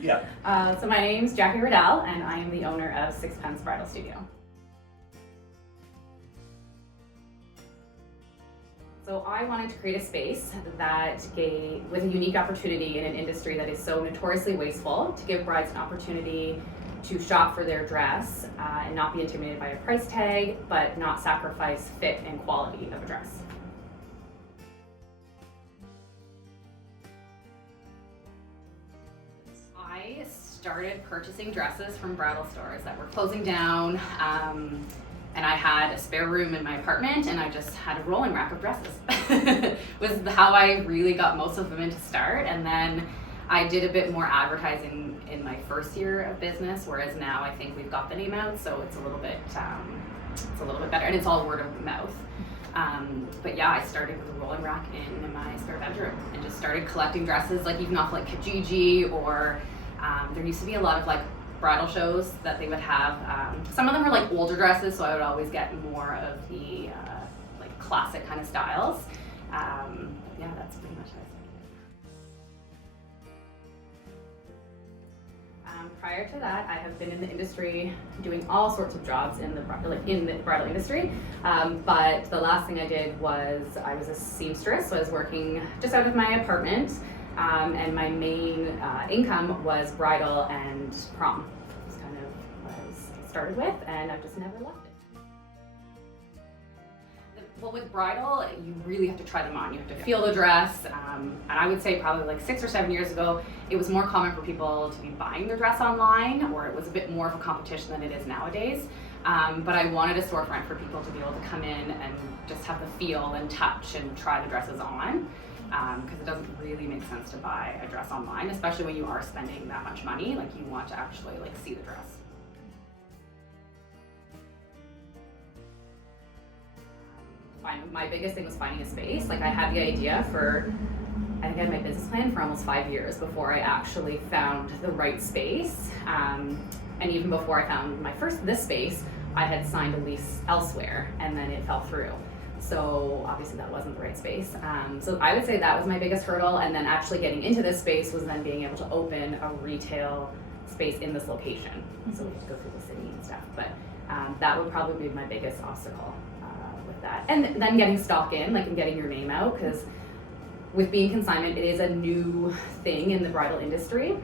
Yeah. So my name's Jackie Riddell, and I am the owner of Sixpence Bridal Studio. So I wanted to create a space that with a unique opportunity in an industry that is so notoriously wasteful, to give brides an opportunity to shop for their dress and not be intimidated by a price tag, but not sacrifice fit and quality of a dress. I started purchasing dresses from bridal stores that were closing down, and I had a spare room in my apartment, and I just had a rolling rack of dresses. Was how I really got most of them into start, and then I did a bit more advertising in my first year of business, whereas now I think we've got the name out, so it's a little bit better, and it's all word of mouth. But yeah, I started with a rolling rack in my spare bedroom and just started collecting dresses, like even off like Kijiji, or there used to be a lot of like bridal shows that they would have. Some of them were like older dresses, so I would always get more of the like classic kind of styles. Yeah, that's pretty much how I started. Prior to that, I have been in the industry doing all sorts of jobs in the bridal industry. But the last thing I did was I was a seamstress, so I was working just out of my apartment. And my main income was bridal and prom. That's kind of what I started with, and I've just never left it. Well, with bridal, you really have to try them on. You have to feel the dress. And I would say probably like 6 or 7 years ago, it was more common for people to be buying their dress online, or it was a bit more of a competition than it is nowadays. But I wanted a storefront for people to be able to come in and just have the feel and touch and try the dresses on. Because it doesn't really make sense to buy a dress online, especially when you are spending that much money. Like, you want to actually like see the dress. My biggest thing was finding a space. Like, I had the idea for, I think I had my business plan for almost 5 years before I actually found the right space. And even before I found this space, I had signed a lease elsewhere, and then it fell through. So obviously that wasn't the right space. So I would say that was my biggest hurdle, and then actually getting into this space was then being able to open a retail space in this location. So we have to go through the city and stuff, but that would probably be my biggest obstacle with that. And then getting stock in, like, and getting your name out, because with being consignment, it is a new thing in the bridal industry.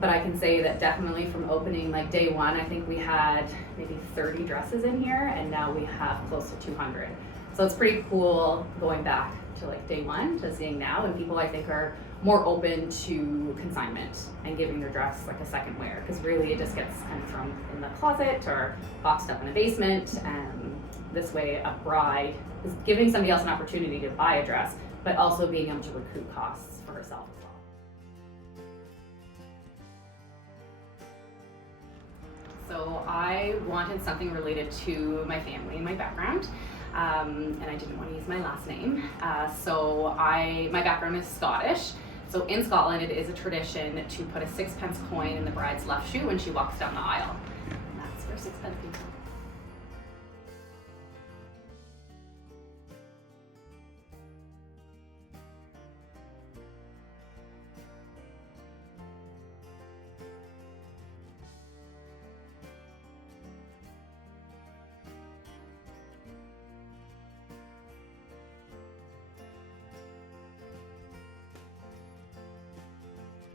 But I can say that definitely from opening like day one, I think we had maybe 30 dresses in here, and now we have close to 200. So it's pretty cool going back to like day one to seeing now, and people I think are more open to consignment and giving their dress like a second wear, because really it just gets kind of thrown in the closet or boxed up in a basement. And this way a bride is giving somebody else an opportunity to buy a dress, but also being able to recoup costs for herself as well. So I wanted something related to my family and my background, and I didn't want to use my last name. So my background is Scottish. So in Scotland, it is a tradition to put a 6-pence coin in the bride's left shoe when she walks down the aisle. And that's where Sixpence came from.